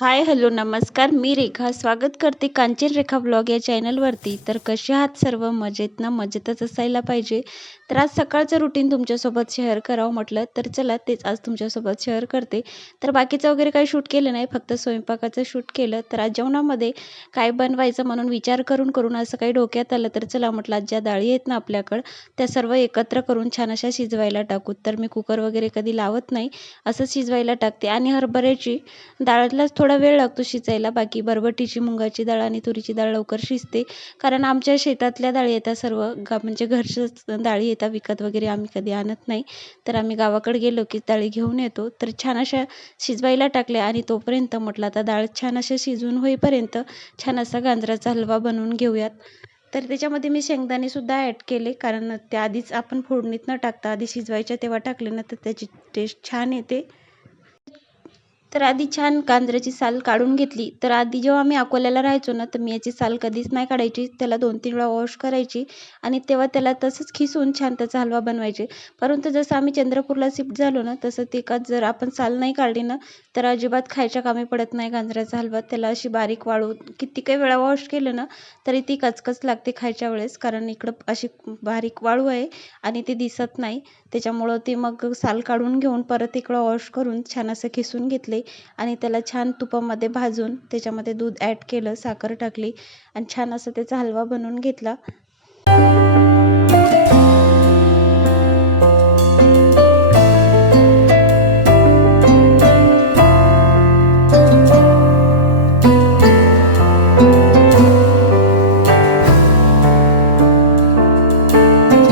हाय, hello, नमस्कार. मी रेखा स्वागत करते कांचन रेखा ब्लॉग या चॅनलवरती. तर कसे आहात सर्व? मजेत ना? मजेतच असायला पाहिजे. तर आज सकाळचं रुटीन तुमच्यासोबत शेअर करावं म्हटलं, तर चला तेच आज तुमच्यासोबत शेअर करते. तर बाकीचं वगैरे काही शूट केलं नाही, फक्त स्वयंपाकाचं शूट केलं. तर आज जेवणामध्ये काय बनवायचं म्हणून विचार करून करून असं काही डोक्यात आलं, तर चला म्हटलं आज ज्या डाळी आहेत ना आपल्याकडं, त्या सर्व एकत्र करून छान अशा शिजवायला टाकू. तर मी कुकर वगैरे कधी लावत नाही, असं शिजवायला टाकते. आणि हरभऱ्याची डाळीलाच थोडा वेळ लागतो शिजायला. बाकी बरबटीची, मुगाची डाळ आणि तुरीची डाळ लवकर शिजते. कारण आमच्या शेतातल्या डाळी येतात सर्व म्हणजे घरच्याच डाळी येतात, विकत वगैरे आम्ही कधी आणत नाही. तर आम्ही गावाकडे गेलो की डाळी घेऊन येतो. तर छान अशा शिजवायला टाकल्या आणि तोपर्यंत म्हटलं आता डाळ छान अशा शिजून होईपर्यंत छान असा गाजराचा हलवा बनवून घेऊयात. तर त्याच्यामध्ये मी शेंगदाणेसुद्धा ॲड केले, कारण त्या आधीच आपण फोडणीत न टाकता आधी शिजवायच्या तेव्हा टाकले ना तर त्याची टेस्ट छान येते. तर आधी छान गाजराची साल काढून घेतली. तर आधी जेव्हा आम्ही अकोल्याला राहायचो ना, तर मी याची साल कधीच नाही काढायची. त्याला 2-3 वेळा वॉश करायची आणि तेव्हा त्याला तसंच खिसून छान त्याचा हलवा बनवायचे. परंतु जसं आम्ही चंद्रपूरला शिफ्ट झालो ना, तसं ते का जर आपण साल नाही काढली ना, तर अजिबात खायच्या कामी पडत नाही गाजराचा हलवा. त्याला अशी बारीक वाळून किती काही वेळा वॉश केलं ना, तरी ती कचकच लागते खायच्या वेळेस. कारण इकडं अशी बारीक वाळू आहे आणि ते दिसत नाही. त्याच्यामुळं ते मग साल काढून घेऊन परत इकडं वॉश करून छान असं खिसून घेतले आणि त्याला छान तुपामध्ये भाजून त्याच्यामध्ये दूध ॲड केलं, साखर टाकली आणि छान असं त्याचा हलवा बनवून घेतला.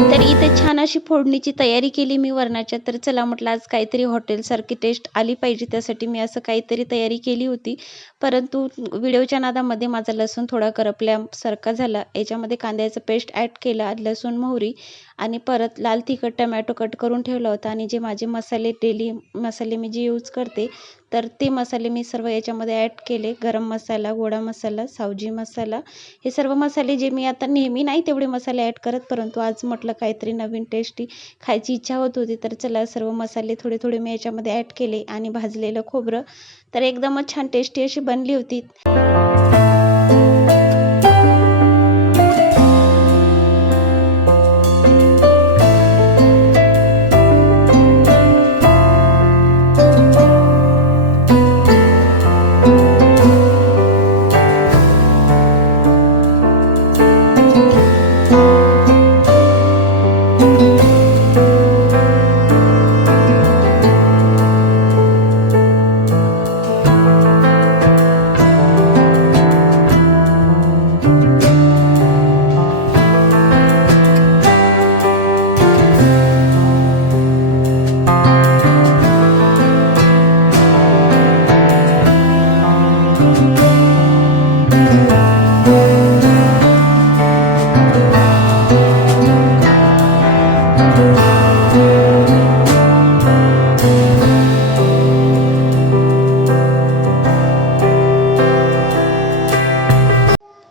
तर इथे छान अशी फोडणीची तयारी केली मी वरणाच्या. तर चला म्हटलं आज काहीतरी हॉटेलसारखी टेस्ट आली पाहिजे, त्यासाठी मी असं काहीतरी तयारी केली होती. परंतु व्हिडिओच्या नादामध्ये माझा लसूण थोडा करपल्यासारखा झाला. याच्यामध्ये कांद्याचं पेस्ट ॲड केला, लसूण, मोहरी आणि परत लाल तिखट, टमॅटो कट करून ठेवला होता आणि जे माझे मसाले डेली मसाले मी जे यूज करते, तर ते मसाले मी सर्व याच्यामध्ये ॲड केले. गरम मसाला, गोडा मसाला, सावजी मसाला, हे सर्व मसाले जे मी आता नेहमी नाही तेवढे मसाले ॲड करत, परंतु आज म्हटलं काहीतरी नवीन टेस्टी खायची इच्छा होत होती. तर चला सर्व मसाले थोडे थोडे मी याच्यामध्ये ॲड केले आणि भाजलेलं खोबरं. तर एकदमच छान टेस्टी अशी बनली होती.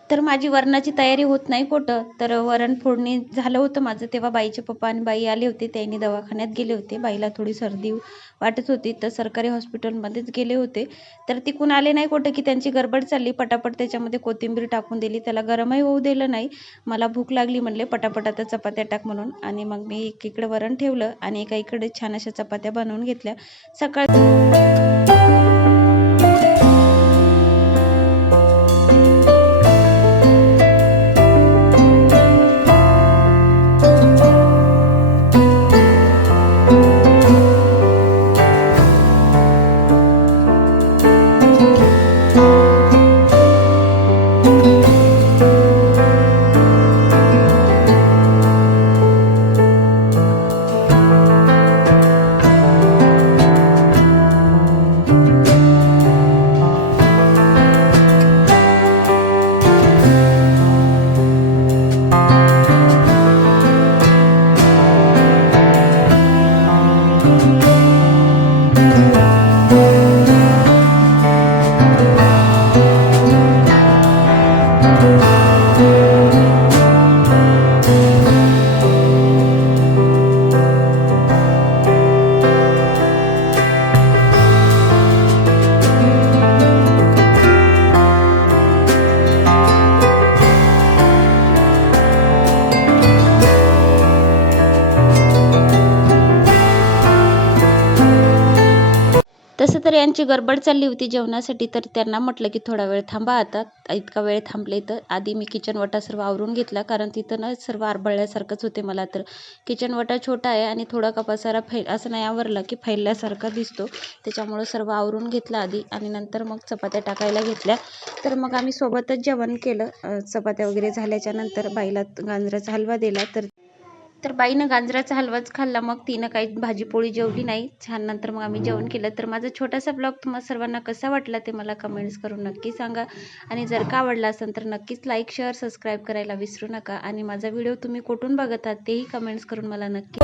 तर माझी वरणाची तयारी होत नाही कुठं. तर वरण फोडणी झालं होतं माझं, तेव्हा बाईचे पप्पा आणि बाई आले होते. त्यांनी दवाखान्यात गेले होते. बाईला थोडी सर्दी वाटत होती, तर सरकारी हॉस्पिटलमध्येच गेले होते. तर तिकून आले नाही कुठं की त्यांची गडबड चालली. पटापट त्याच्यामध्ये कोथिंबीर टाकून दिली. त्याला गरमही होऊ दिलं नाही. मला भूक लागली म्हणले, पटापट आता चपात्या टाक म्हणून. आणि मग मी एकीकडे वरण ठेवलं आणि एका इकडे छान अशा चपात्या बनवून घेतल्या. सकाळ सगळ्यांची गडबड चालली होती जेवणासाठी, तर त्यांना म्हटलं की थोडा वेळ थांबा, आता इतका वेळ थांबले तर आधी मी किचन वटा सर्व आवरून घेतला, कारण तिथं ना सर्व आरबळल्यासारखंच होते मला. तर किचन वटा छोटा आहे आणि थोडा का पसारा असं नाही आवरला की फैलल्यासारखा दिसतो, त्याच्यामुळं सर्व आवरून घेतलं आधी आणि नंतर मग चपात्या टाकायला घेतल्या. तर मग आम्ही सोबतच जेवण केलं. चपात्या वगैरे झाल्याच्या नंतर बाईला गाजराचा हलवा दिला. तर बाईनं गाजराचा हलवाच खाल्ला, मग तिनं काही भाजीपोळी जेवली नाही. छान नंतर मग आम्ही जेवण केलं. तर माझा छोटासा ब्लॉग तुम्हाला सर्वांना कसा वाटला ते मला कमेंट्स करून नक्की सांगा, आणि जर का आवडला असेल तर नक्कीच लाईक शेअर सबस्क्राईब करायला विसरू नका, आणि माझा व्हिडिओ तुम्ही कुठून बघत आहात तेही कमेंट्स करून मला नक्की